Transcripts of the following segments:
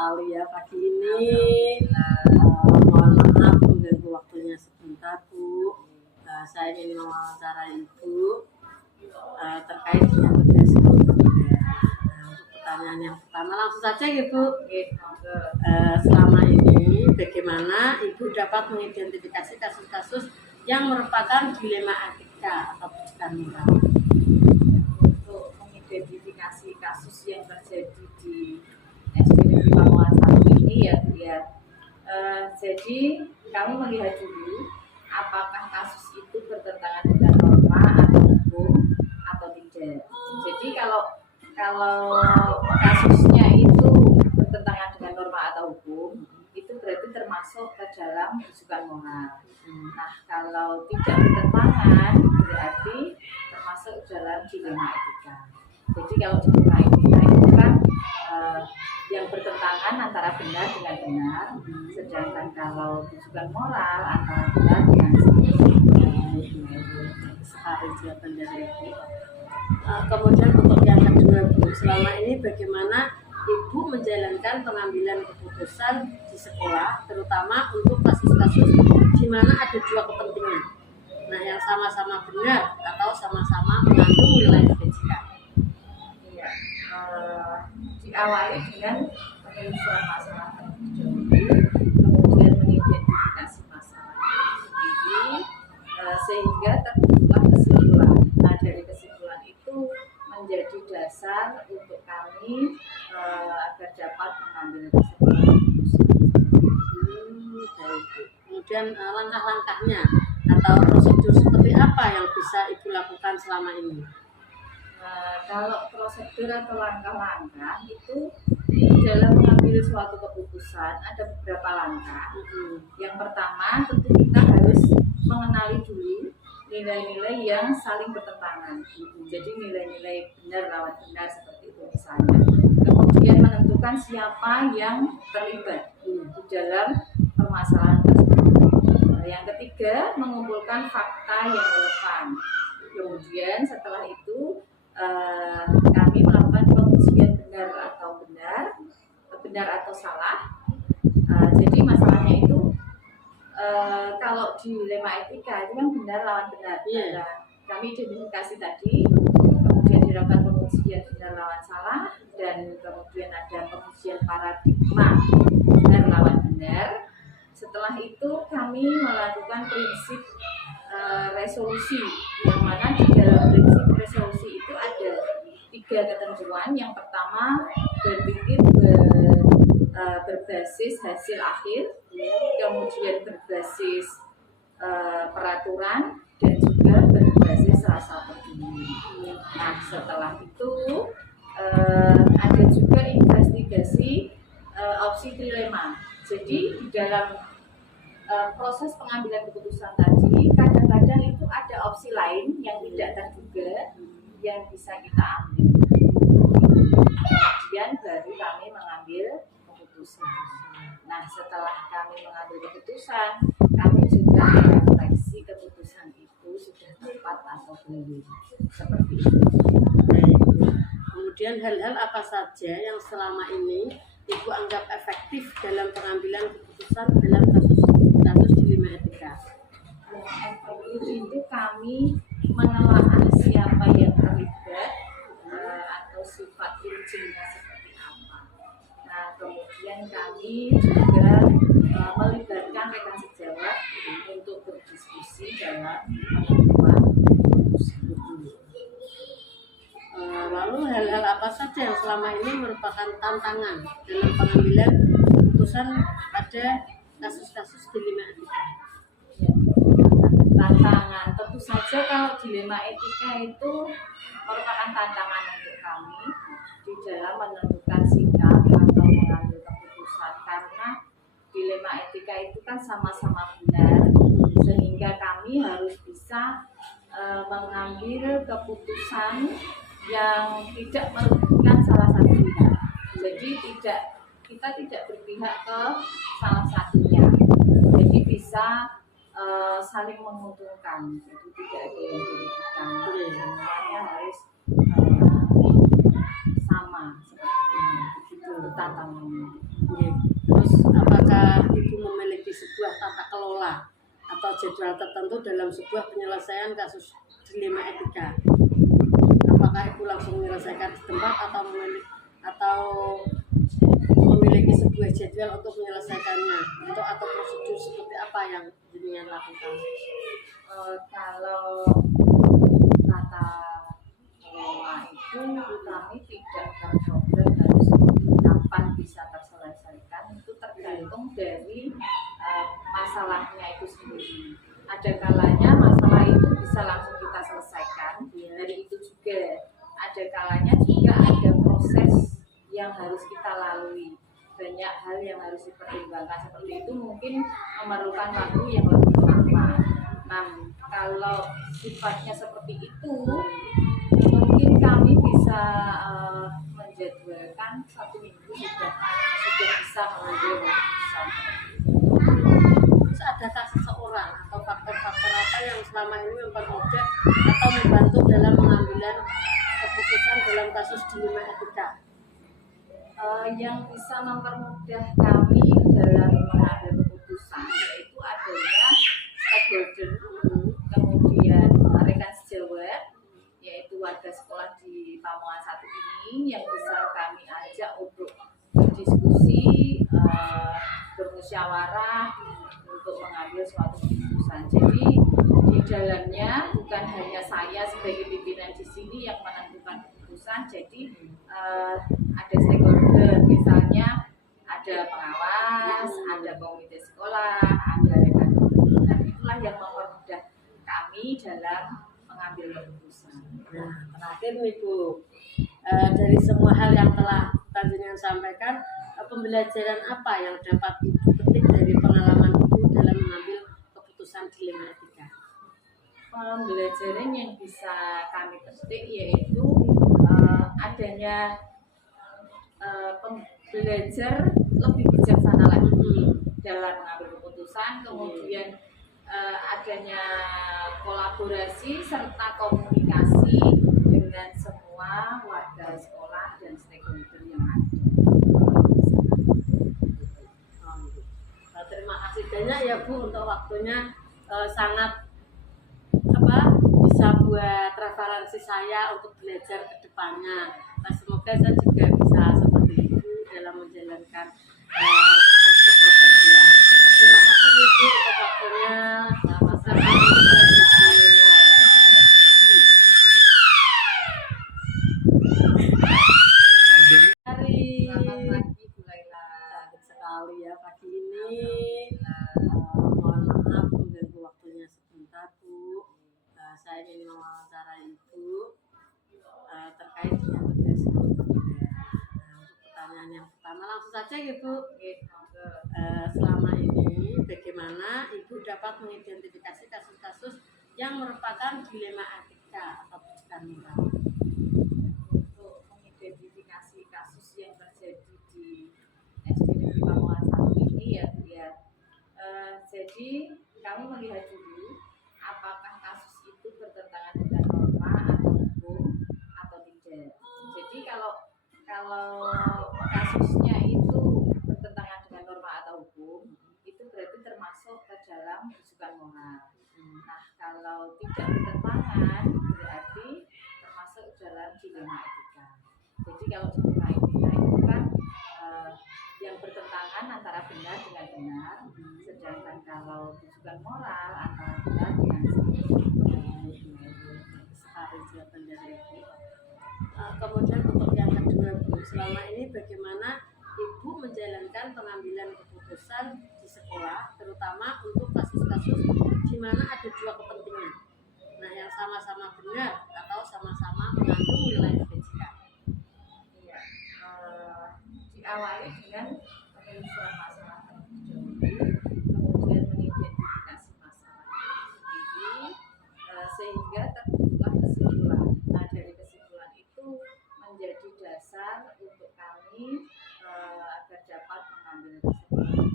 sekali ya pagi ini. Mohon maaf mengganggu waktunya sebentar Bu. Saya ingin mewawancarai Ibu terkait dengan tugas Ibu. Untuk pertanyaan yang pertama langsung saja Ibu. Selama ini bagaimana Ibu dapat mengidentifikasi kasus-kasus yang merupakan dilema etika atau bukan moral? Untuk mengidentifikasi kasus yang terjadi di SD Negeri Pamulang 1 ini ya Bu ya. Jadi kami melihat dulu apakah kasus itu bertentangan dengan norma atau hukum atau tidak. Jadi kalau kasusnya itu bertentangan dengan norma atau hukum, itu berarti termasuk ke dalam kesukaan moral. Nah, kalau tidak bertentangan berarti termasuk dalam dilema etika. Jadi kalau dilema etika itu kan yang bertentangan antara benar dengan benar, sedangkan kalau kesukaan moral antara benar dengan salah. Sekali jawaban dari Ibu. Kemudian untuk yang kedua Bu, selama ini bagaimana Ibu menjalankan pengambilan keputusan di sekolah, terutama untuk kasus-kasus di mana ada dua kepentingan, nah yang sama-sama benar atau sama-sama mengandung nilai kebencian. Diawali dengan penelusuran masalah terlebih dahulu, kemudian mengidentifikasi masalah itu sendiri, sehingga terbentuklah kesimpulan. Nah, dari kesimpulan itu menjadi dasar untuk kami agar dapat mengambil kesimpulan. Kemudian langkah-langkahnya atau prosedur seperti apa yang bisa Ibu lakukan selama ini? Kalau prosedur atau langkah-langkah itu dalam mengambil suatu keputusan ada beberapa langkah. Yang pertama tentu kita harus mengenali dulu nilai-nilai yang saling bertentangan. Jadi nilai-nilai benar lawan benar seperti itu misalnya. Kemudian menentukan siapa yang terlibat di dalam permasalahan tersebut. Yang ketiga mengumpulkan fakta yang relevan. Kemudian setelah itu kami melakukan pengujian benar atau salah. Jadi masalahnya itu kalau dilema etika itu kan benar lawan benar. Nah, kami identifikasi tadi, kemudian dilakukan pengujian benar lawan salah, dan kemudian ada pengujian paradigma benar lawan benar. Setelah itu kami melakukan prinsip resolusi, yang mana di dalam prinsip resolusi itu ada 3 ketentuan. Yang pertama berpikir berbasis hasil akhir, kemudian berbasis peraturan, dan juga berbasis rasa peduli. Nah, setelah itu ada juga investigasi opsi trilema. Jadi di dalam proses pengambilan keputusan tadi kadang-kadang itu ada opsi lain yang tidak terduga yang bisa kita ambil. Kemudian baru kami mengambil keputusan. Nah, setelah kami mengambil keputusan, kami juga merefleksi keputusan itu sudah tepat atau belum. Seperti itu. Kemudian hal-hal apa saja yang selama ini Ibu anggap efektif dalam pengambilan keputusan dalam kasus dilema etika? Efektif itu kami menelaah siapa yang terlibat atau sifat intinya seperti apa. Nah, kemudian kami juga melibatkan rekan sejawat untuk berdiskusi dalam penentuan keputusan. Lalu hal-hal apa saja yang selama ini merupakan tantangan dalam pengambilan keputusan pada kasus-kasus dilema etika? Tantangan tentu saja kalau dilema etika itu merupakan tantangan untuk kami di dalam menentukan sikap atau mengambil keputusan, karena dilema etika itu kan sama-sama benar, sehingga kami harus bisa mengambil keputusan yang tidak merugikan salah satu pihak. Jadi kita tidak berpihak ke salah satunya. Jadi bisa saling menguntungkan. Jadi tidak ada yang dirugikan. Semuanya harus sama seperti itu. Itu tantangannya. Nggih. Terus apakah Ibu memiliki sebuah tata kelola atau jadwal tertentu dalam sebuah penyelesaian kasus dilema etika? Apakah Ibu langsung menyelesaikan di tempat atau memiliki sebuah jadwal untuk menyelesaikannya atau prosedur seperti apa yang jenengan lakukan? Kalau tata kelola itu kami tidak terprogram harus kapan bisa terselesaikan, itu tergantung dari masalahnya itu sendiri. Ada kalanya masalah itu bisa langsung kita selesaikan, dari itu juga ada kalanya juga ada proses yang harus kita lalui, banyak hal yang harus dipertimbangkan, seperti itu mungkin memerlukan waktu yang lebih lama. Nah, kalau sifatnya seperti itu, mungkin kami bisa menjadwalkan 1 minggu sudah bisa mengambil keputusan. Terus adakah seseorang atau faktor-faktor apa yang selama ini mempermudah atau membantu dalam pengambilan keputusan dalam kasus dilema etika? Yang bisa mempermudah kami dalam mengambil keputusan yaitu adanya stakeholder, kemudian rekan sejawat, yaitu warga sekolah di Pamuan 1 ini yang bisa kami ajak untuk berdiskusi, bermusyawarah untuk mengambil suatu keputusan. Jadi di dalamnya bukan hanya saya sebagai pimpinan di sini yang menentukan keputusan, jadi ada stakeholder, misalnya ada pengawas, ada komite sekolah, ada rekan guru, dan itulah yang mempermudah kami dalam mengambil keputusan. Nah, terakhir nih Bu, dari semua hal yang telah Tanjungan sampaikan, pembelajaran apa yang dapat Ibu petik dari pengalaman Ibu dalam mengambil keputusan dilema etika? Pembelajaran yang bisa kami petik yaitu adanya belajar lebih bijaksana lagi dalam mengambil keputusan, kemudian adanya kolaborasi serta komunikasi dengan semua warga sekolah dan stakeholder yang ada. Terima kasih banyak ya Bu untuk waktunya, sangat bisa buat referensi saya untuk belajar ke depannya. Semoga saya juga bisa seperti Ibu dalam menjalankan tugas keprofesian. Terima kasih Ibu untuk waktunya. Selamat pagi Bu Laila. Cantik sekali ya pagi ini. Mohon maaf mengganggu waktunya sebentar Bu. Saya ingin mewawancarai Ibu terkait dengan tugas keprofesian. Untuk pertanyaan yang pertama langsung saja ya Bu. Selama ini bagaimana Ibu dapat mengidentifikasi kasus-kasus yang merupakan dilema etika atau bukan moral? Untuk mengidentifikasi kasus yang terjadi di SD Negeri Pamuan 1 ini ya Bu ya. Jadi kamu melihat dulu apakah kasus itu bertentangan dengan norma atau hukum atau tidak. Jadi kalau kasusnya itu bertentangan dengan norma atau hukum, itu berarti termasuk ke dalam rujukan moral. Nah, kalau tidak bertentangan berarti termasuk dalam dilema etika. Jadi kalau dilema etika itu kan yang bertentangan antara benar dengan benar, sedangkan kalau rujukan moral antara benar dengan salah. Sekali jawaban dari Ibu. Kemudian untuk yang kedua Bu, selama ini bagaimana Ibu menjalankan pengambilan keputusan di sekolah, terutama untuk kasus-kasus di mana ada dua kepentingan, nah yang sama-sama benar atau sama-sama mengandung nilai kebajikan? Iya, diawali dengan penelusuran masalah terlebih dahulu, kemudian mengidentifikasi masalah itu sendiri, sehingga terbentuklah kesimpulan. Nah, dari kesimpulan itu menjadi dasar untuk kami agar dapat mengambil kesimpulan.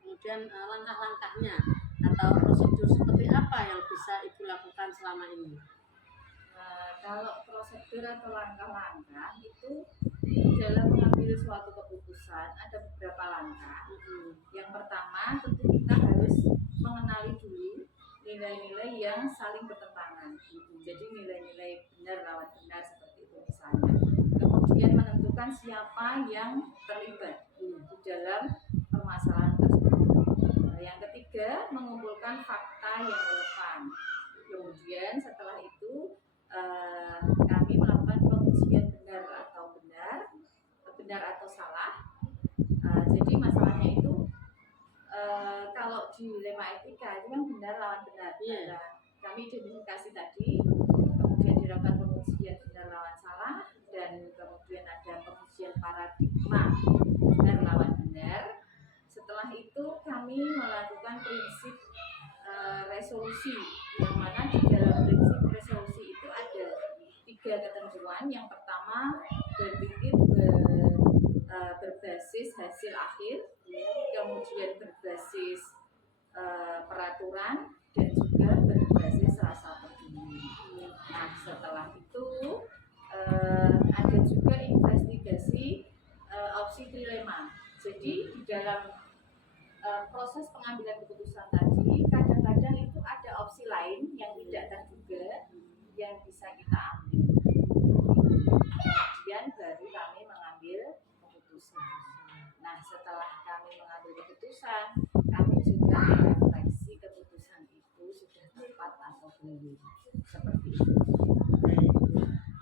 Kemudian langkah-langkahnya atau prosedur seperti apa yang bisa Ibu lakukan selama ini? Kalau prosedur atau langkah-langkah itu dalam mengambil suatu keputusan ada beberapa langkah. Yang pertama tentu kita harus mengenali dulu nilai-nilai yang saling bertentangan. Jadi nilai-nilai benar lawan benar seperti itu misalnya. Kemudian menentukan siapa yang terlibat di dalam permasalahan tersebut. Yang ketiga, mengumpulkan fakta yang relevan. Kemudian setelah itu kami melakukan pengujian benar atau salah. Jadi masalahnya itu kalau di dilema etika itu kan benar lawan benar. Nah, kami identifikasi tadi, kemudian dilakukan pengujian benar lawan salah, dan kemudian ada pengujian paradigma benar lawan benar. Setelah itu kami melakukan prinsip resolusi, yang mana di dalam prinsip resolusi itu ada 3 ketentuan. Yang pertama, berpikir berbasis hasil akhir, kemudian berbasis peraturan, dan juga berbasis rasa peduli. Nah, setelah itu ada juga investigasi opsi trilema. Jadi di dalam proses pengambilan keputusan tadi, kadang-kadang itu ada opsi lain yang tidak terduga yang bisa kita ambil. Kemudian baru kami mengambil keputusan. Nah, setelah kami mengambil keputusan, kami juga merefleksi keputusan itu sudah tepat atau belum. Seperti itu.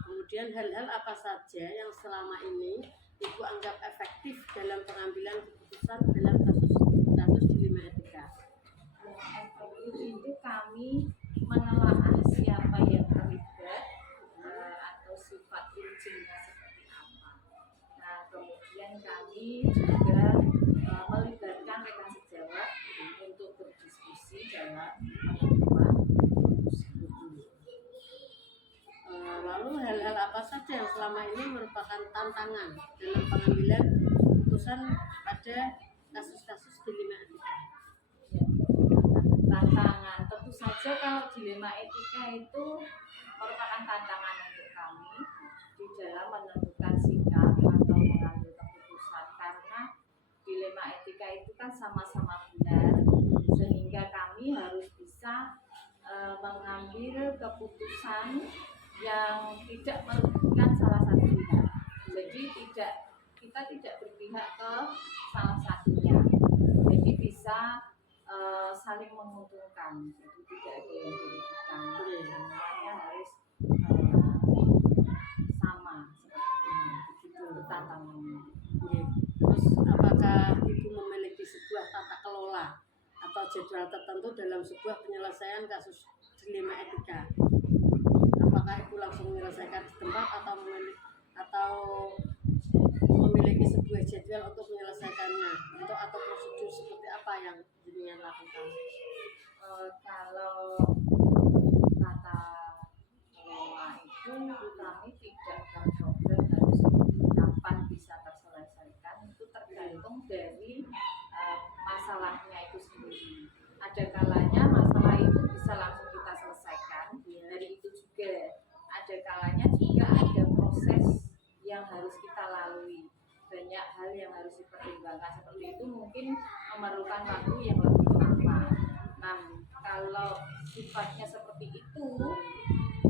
Kemudian hal-hal apa saja yang selama ini Ibu anggap efektif dalam pengambilan keputusan dalam kasus dilema etika? Efektif itu kami menelaah siapa yang terlibat atau sifat intinya seperti apa. Nah, kemudian kami juga melibatkan rekan sejawat untuk berdiskusi dalam penentuan keputusan. Lalu hal-hal apa saja yang selama ini merupakan tantangan dalam pengambilan keputusan pada kasus-kasus dilema etika? Ya, tantangan tentu saja kalau dilema etika itu merupakan tantangan untuk kami di dalam menentukan sikap atau mengambil keputusan, karena dilema etika itu kan sama-sama benar, sehingga kami harus bisa mengambil keputusan yang tidak merugikan salah satu pihak. Jadi kita tidak berpihak ke salah satunya. Jadi bisa saling menguntungkan. Jadi tidak ada yang dirugikan. Semuanya harus sama seperti ini. Itu tantangannya. Terus apakah Ibu memiliki sebuah tata kelola atau jadwal tertentu dalam sebuah penyelesaian kasus dilema etika? Apakah Ibu langsung menyelesaikan di tempat atau memiliki sebuah jadwal untuk menyelesaikannya, atau prosedur seperti apa yang jenengan lakukan? Kalau tata kelola itu kami tidak terprogram harus kapan bisa terselesaikan, itu tergantung dari masalahnya itu sendiri. Ada kalanya masalah itu bisa langsung kita selesaikan dari itu juga. Ada kalanya juga ada proses yang harus kita lalui, banyak hal yang harus dipertimbangkan, seperti itu mungkin memerlukan waktu yang lebih lama. Nah, kalau sifatnya seperti itu,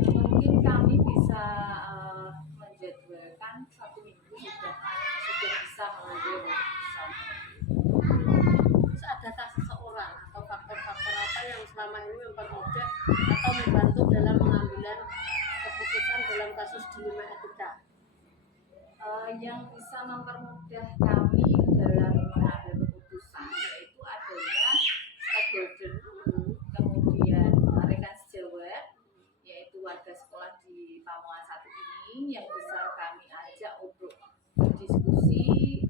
mungkin kami bisa menjadwalkan 1 minggu sudah bisa mengambil keputusan. Terus adakah seseorang atau faktor-faktor apa yang selama ini mempermudah atau membantu dalam pengambilan keputusan dalam kasus dilema etika? Yang bisa mempermudah kami dalam mengambil keputusan yaitu adanya stakeholder, kemudian rekan sejawat, yaitu warga sekolah di Pamuan 1 ini yang bisa kami ajak untuk berdiskusi,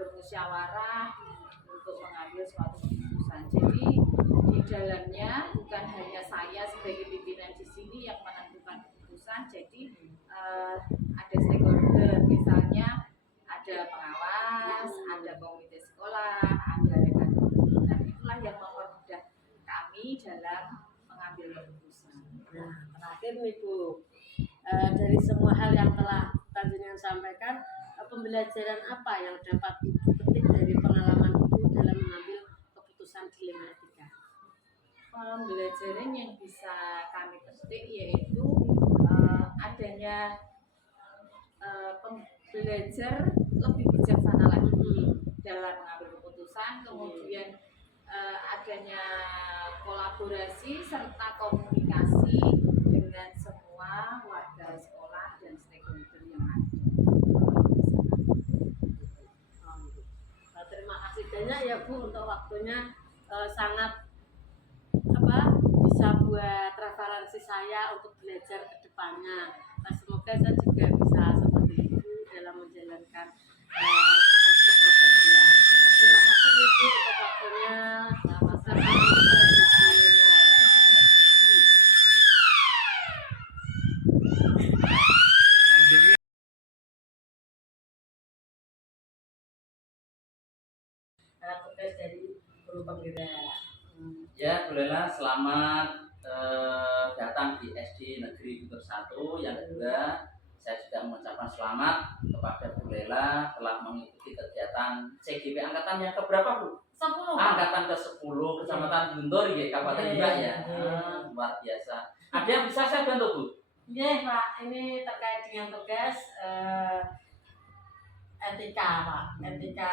bermusyawarah untuk mengambil suatu keputusan. Jadi di dalamnya bukan hanya saya sebagai pimpinan di sini yang menentukan keputusan, jadi ada stakeholder, misalnya ada pengawas, ada komite sekolah, ada rekan. Dan itulah yang mempermudah kami dalam mengambil keputusan. Nah, terakhir nih Bu, dari semua hal yang telah panjenengan sampaikan pembelajaran apa yang dapat Ibu petik dari pengalaman Ibu dalam mengambil keputusan dilema etika? Pembelajaran yang bisa kami petik yaitu adanya belajar lebih bijaksana lagi dalam mengambil keputusan, kemudian adanya kolaborasi serta komunikasi dengan semua warga sekolah dan stakeholder yang ada. Terima kasih banyak ya Bu untuk waktunya, sangat bisa buat referensi saya untuk belajar ke depannya. Semoga saya juga bisa seperti Ibu dalam menjalankan tugas keprofesian. Terima kasih Ibu untuk waktunya. Sama-sama. Tugas dari guru penggerak. Ya, Bu Lela, selamat datang di SD Negeri Guntur 1. Yang kedua, saya juga mengucapkan selamat kepada Bu Lela telah mengikuti kegiatan CGP angkatan yang keberapa, Bu? 10. Angkatan ke-10 Kecamatan Guntur, ya, Kabupaten juga ya. Luar biasa. Ada yang bisa saya bantu, Bu? Iya Pak, ini terkait dengan tugas etika Pak, etika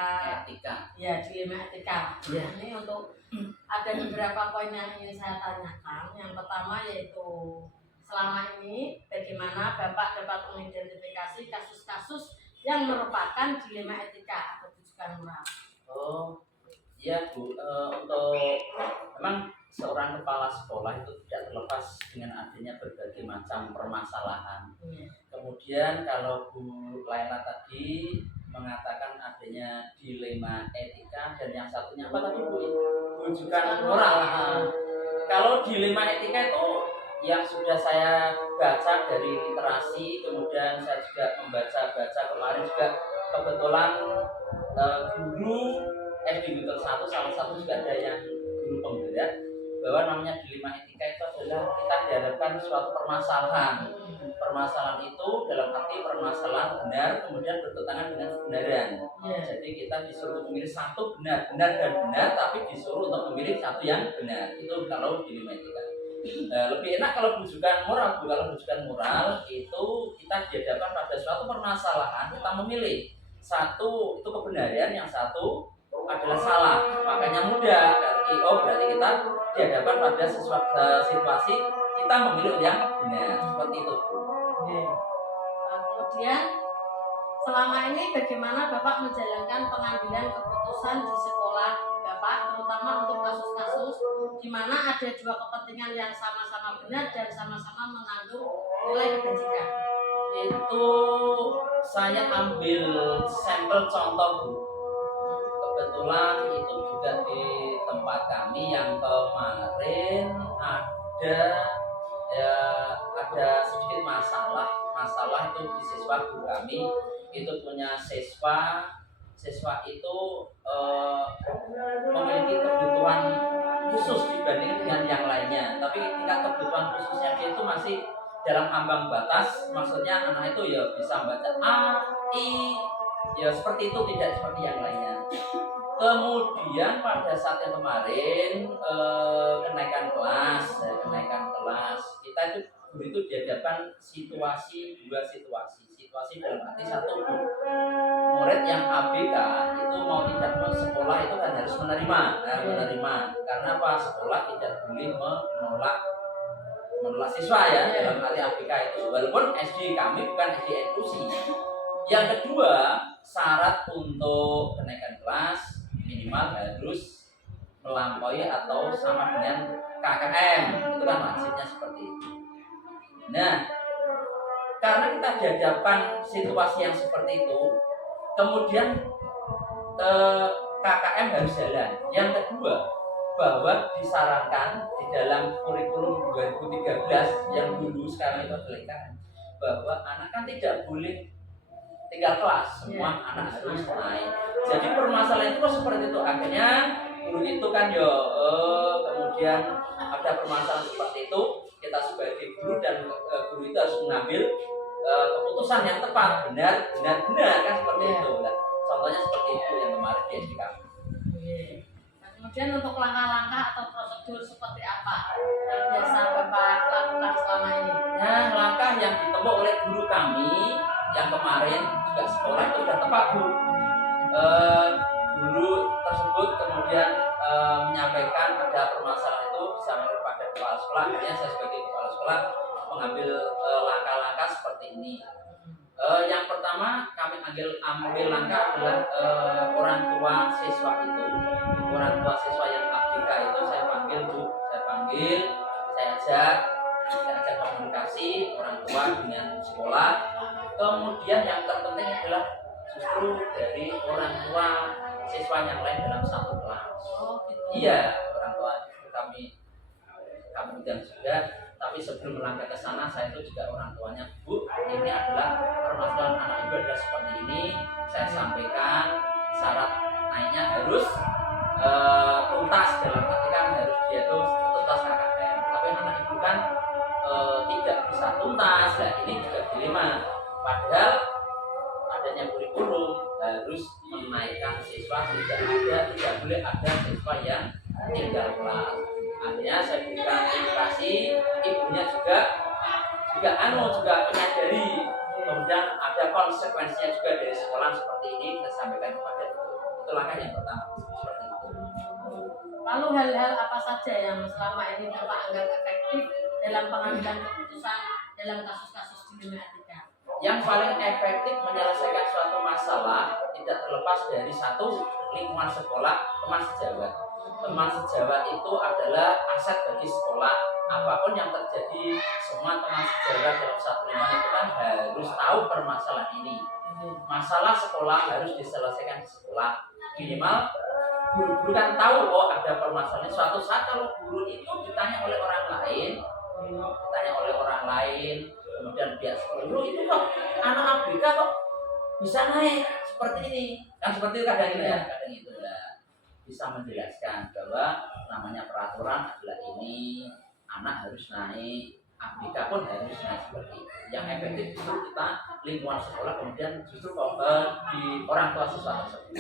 ya, dilema etika. Ya. Ini untuk ada beberapa poin yang ingin saya tanyakan. Yang pertama yaitu selama ini bagaimana Bapak dapat mengidentifikasi kasus-kasus yang merupakan dilema etika atau tujuan moral. Oh, iya Bu, untuk memang seorang kepala sekolah itu tidak terlepas dengan adanya berbagai macam permasalahan. Kemudian kalau Bu Laila tadi mengatakan adanya dilema etika dan yang satunya apa tadi Bu? Rujukan moral. Kalau dilema etika itu yang sudah saya baca dari literasi, kemudian saya juga membaca kemarin juga kebetulan guru SD Guntur 1 salah satu juga ada yang guru penggerak bahwa namanya dilema etika itu adalah kita dihadapkan suatu permasalahan. Permasalahan itu dalam arti permasalahan benar kemudian bertentangan dengan kebenaran. Jadi kita disuruh memilih satu benar dan benar, tapi disuruh untuk memilih satu yang benar. Itu kalau dilema etika. Lebih enak kalau rujukan moral. Kalau rujukan moral itu kita dihadapkan pada suatu permasalahan, kita memilih satu itu kebenaran, yang satu adalah salah. Makanya mudah. Berarti kita dihadapkan pada sesuatu situasi kita memilih yang benar. Seperti itu. Kemudian selama ini bagaimana Bapak menjalankan pengambilan keputusan di sekolah Bapak, terutama untuk kasus-kasus di mana ada dua kepentingan yang sama-sama benar dan sama-sama mengandung nilai kebajikan? Itu saya ambil sampel contoh Bu. Kebetulan itu juga di tempat kami yang kemarin ada sedikit masalah itu di siswa guru kami itu punya siswa itu memiliki kebutuhan khusus dibanding dengan yang lainnya, tapi tingkat kebutuhan khususnya dia itu masih dalam ambang batas, maksudnya anak itu ya bisa membaca A, I, ya seperti itu, tidak seperti yang lainnya. Kemudian pada saat yang kemarin kenaikan kelas, kita itu dihadapkan dua situasi dalam arti satu, murid yang ABK itu mau tidak mau sekolah itu kan harus menerima karena apa, sekolah tidak boleh menolak siswa ya dalam arti ABK itu, walaupun SD kami bukan SD inklusi. Yang kedua, syarat untuk kenaikan kelas minimal harus melampaui atau sama dengan KKM, itu kan wajibnya seperti itu. Nah, karena kita dihadapkan situasi yang seperti itu, kemudian KKM harus jalan. Yang kedua, bahwa disarankan di dalam kurikulum 2013 yang dulu sekarang itu adalah bahwa anak kan tidak boleh tinggal kelas, semua anak harus naik. Jadi permasalahan itu seperti itu, akhirnya guru itu kan kemudian ada permasalahan seperti itu, kita sebagai guru dan guru itu harus mengambil keputusan yang tepat, benar kan seperti itu. Nah, contohnya seperti itu yang kemarin di SD kami. Nah, kemudian untuk langkah-langkah atau prosedur seperti apa yang biasa Bapak lakukan selama ini? Nah, langkah yang ditempuh oleh guru kami yang kemarin juga sekolah itu sudah tepat, Bu. Guru tersebut kemudian menyampaikan ada permasalahan itu bisa menurut pada kepala sekolah. Akhirnya saya sebagai kepala sekolah mengambil langkah-langkah seperti ini. Yang pertama kami ambil langkah adalah orang tua siswa itu, orang tua siswa yang ABK itu saya panggil, Bu, saya ajak komunikasi orang tua dengan sekolah. Kemudian yang terpenting adalah justru dari orang tua siswa yang lain dalam satu kelas. Oh, gitu. Iya, orang tua kami undang juga. Tapi sebelum melangkah ke sana, saya itu juga orang tuanya, Bu, ini adalah permasalahan anak ibu adalah seperti ini. Saya sampaikan syarat naiknya harus tuntas, dalam arti kan harus dia itu tuntas KKN. Tapi anak ibu kan tidak bisa tuntas. Nah, ini juga dilema. Padahal adanya kurikulum harus menaikkan siswa, tidak boleh ada siswa yang tinggal kelas. Akhirnya saya berikan edukasi, ibunya juga menyadari, kemudian ada konsekuensinya juga dari sekolah seperti ini, saya sampaikan kepada itu. Itu langkah yang pertama seperti itu. Lalu hal-hal apa saja yang selama ini Bapak anggap efektif dalam pengambilan keputusan dalam kasus-kasus di dunia etika? Yang paling efektif menyelesaikan suatu masalah tidak terlepas dari satu, lingkungan sekolah, teman sejawat. Teman sejawat itu adalah aset bagi sekolah. Apapun yang terjadi, semua teman sejawat dalam satu lingkungan itu kan harus tahu permasalahan ini. Masalah sekolah harus diselesaikan di sekolah. Minimal guru-guru kan tahu, oh ada permasalahan. Suatu saat kalau guru itu ditanya oleh orang lain, kemudian pihak sekolah, itu kok anak ABK kok bisa naik seperti ini, kan seperti itu kadang itu lah. Bisa menjelaskan bahwa namanya peraturan adalah ini, anak harus naik, ABK pun harus naik seperti itu. Yang efektif itu kita lingkungan sekolah, kemudian justru di orang tua siswa tersebut.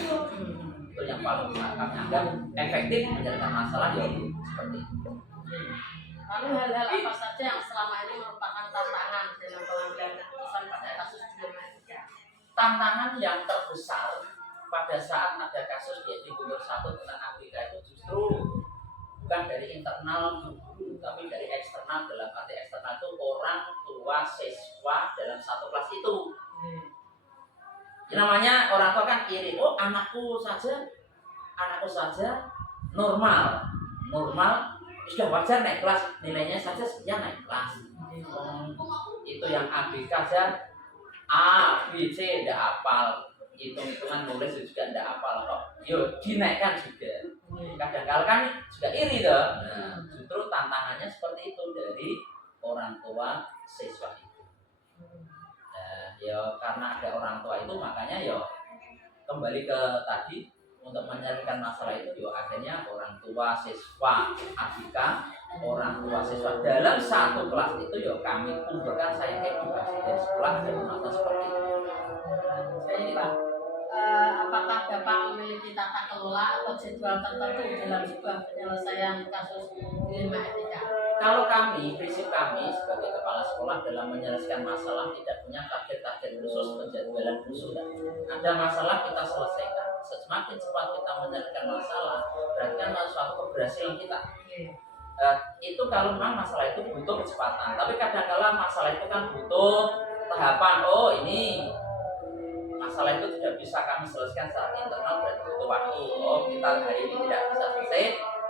Itu yang paling kami anggap efektif menyelesaikan masalah ya seperti itu. Lalu hal-hal apa saja yang selama ini merupakan tantangan dalam pengambilan keputusan pada kasus di dunia etika? Tantangan yang terbesar pada saat ada kasus di Gubernur 1 tentang ABK itu justru bukan dari internal guru, tapi dari eksternal. Dalam arti eksternal itu orang tua siswa dalam satu kelas itu. Namanya orang tua kan iri, oh anakku saja normal, sudah wajar naik kelas, nilainya saja sekian naik kelas. Itu yang ABK saja A, B, C tidak hafal, hitung-hitungan nulis juga tidak hafal kok. Yo dinaikkan juga. Kadang-kadang kan juga iri toh. Nah, justru tantangannya seperti itu dari orang tua siswa itu. Nah, ya karena ada orang tua itu makanya ya kembali ke tadi, untuk menyelesaikan masalah itu yo adanya orang tua siswa ABK, orang tua siswa dalam satu kelas itu yo kami kumpulkan, saya edukasi dari sekolah dan mata seperti itu. Jadi Pak, apakah Bapak memiliki tata kelola atau jadwal tertentu dalam sebuah penyelesaian kasus dilema etika? Kalau prinsip kami sebagai kepala sekolah dalam menyelesaikan masalah tidak punya target-target khusus, penjadwalan khusus. Ada masalah kita selesaikan. Semakin cepat kita menyelesaikan masalah, berarti kan suatu keberhasilan kita. Itu kalau memang masalah itu butuh kecepatan. Tapi kadang-kala masalah itu kan butuh tahapan. Oh ini masalah itu tidak bisa kami selesaikan secara internal, berarti butuh waktu. Oh kita hari ini tidak bisa selesai,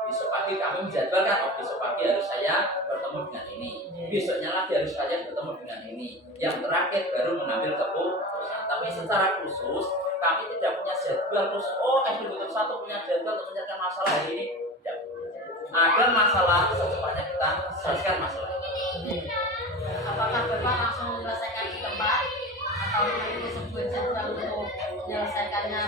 besok pagi kami menjadwalkan, oh besok pagi harus saya bertemu dengan ini, besoknya lagi harus saya bertemu dengan ini, yang terakhir baru mengambil keputusan. Tapi secara khusus kami tidak punya jadwal khusus, oh Gubernur 1 punya jadwal untuk menyelesaikan masalah hari ini. Tidak. Ada masalah, secepatnya kita selesaikan masalah ini. Apakah Bapak langsung menyelesaikan di tempat atau memiliki sebuah jadwal untuk menyelesaikannya?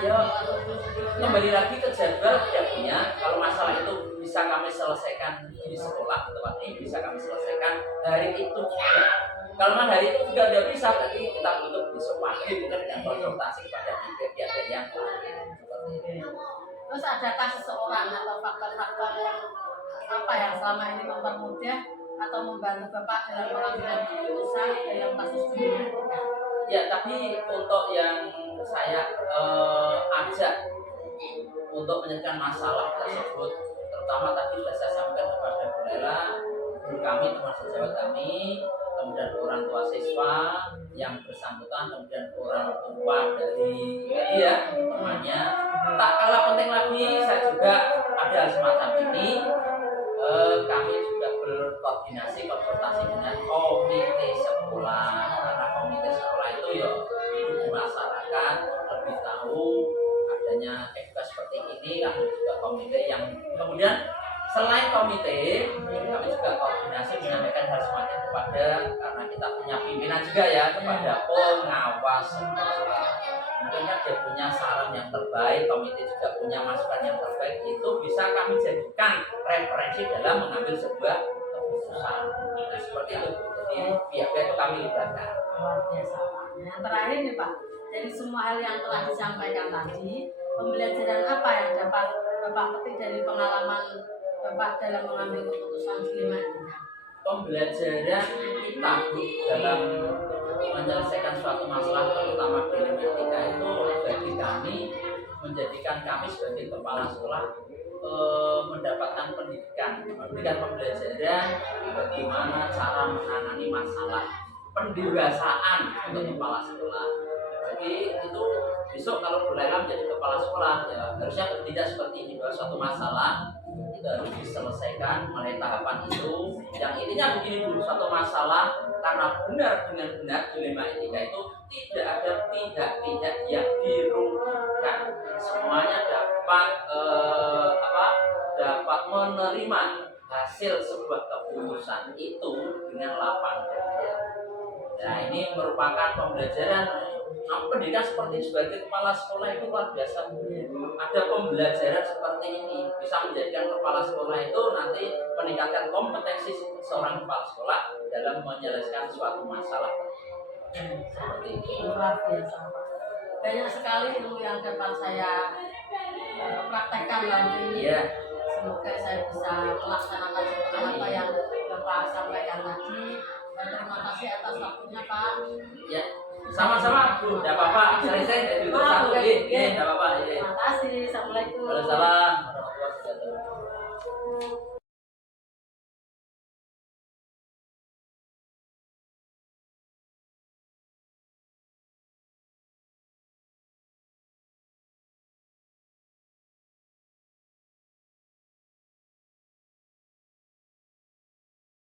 Kembali lagi ke jadwal tidak punya. Kalau masalah itu bisa kami selesaikan di sekolah, di tempat ini bisa kami selesaikan hari itu juga. Kalau memang hari itu juga tidak bisa, berarti kita butuh besok pagi mungkin dengan konsultasi kepada pihak yang lain. Seperti itu. Terus adakah seseorang atau faktor-faktor yang selama ini mempermudah atau membantu Bapak dalam pengambilan keputusan dalam kasus ini? Ya, tapi untuk yang saya ajak untuk menyelesaikan masalah tersebut, terutama tadi sudah saya sampaikan kepada Bu Lela, guru kami, teman sejawat kami, kemudian orang tua siswa yang bersangkutan, kemudian orang tua dari dia temannya. Tak kalah penting lagi, saya juga ada semacam ini. Kami juga berkoordinasi konsultasi dengan komite sekolah, karena komite sekolah itu ya hidup di masyarakat, lebih tahu adanya etika seperti ini. Kami juga komite yang kemudian selain komite, kami juga koordinasi menyampaikan hal semacam kepada, karena kita punya pimpinan juga ya, kepada pengawas sekolah. Mungkin kan dia punya saran yang terbaik, komite juga punya masukan yang terbaik, itu bisa kami jadikan referensi dalam mengambil sebuah keputusan. Nah, seperti itu. Jadi pihak-pihak itu kami libatkan. Luar biasa Pak. Yang terakhir nih Pak, dari semua hal yang telah disampaikan tadi, pembelajaran apa yang dapat Bapak petik dari pengalaman Bapak dalam mengambil keputusan dilema ini? Pembelajaran kita dalam menyelesaikan suatu masalah, terutama dilema etika, itu bagi kami menjadikan kami sebagai kepala sekolah mendapatkan pendidikan, memberikan pembelajaran bagaimana cara menangani masalah, pendewasaan untuk kepala sekolah. Jadi itu besok kalau Bu Lela menjadi kepala sekolah, ya harusnya tidak seperti ini, bahwa suatu masalah itu harus diselesaikan mulai tahapan itu. Yang intinya begini Bu, suatu masalah karena benar dengan benar dilema etika itu tidak ada pihak-pihak yang dirugikan, semuanya dapat menerima hasil sebuah keputusan itu dengan lapang dada. Nah, ini merupakan pembelajaran. Pendidikan seperti sebagai kepala sekolah itu luar biasa. Ada pembelajaran seperti ini bisa menjadikan kepala sekolah itu nanti meningkatkan kompetensi seorang kepala sekolah dalam menyelesaikan suatu masalah. Seperti itu. Luar biasa Pak. Banyak sekali ilmu yang dapat saya praktekkan nanti. Iya. Semoga saya bisa melaksanakan seperti apa yang Bapak sampaikan tadi. Dan terima kasih atas waktunya Pak. Ya, sama-sama Bu, tidak apa-apa. Selesai dari itu satu, tidak apa-apa.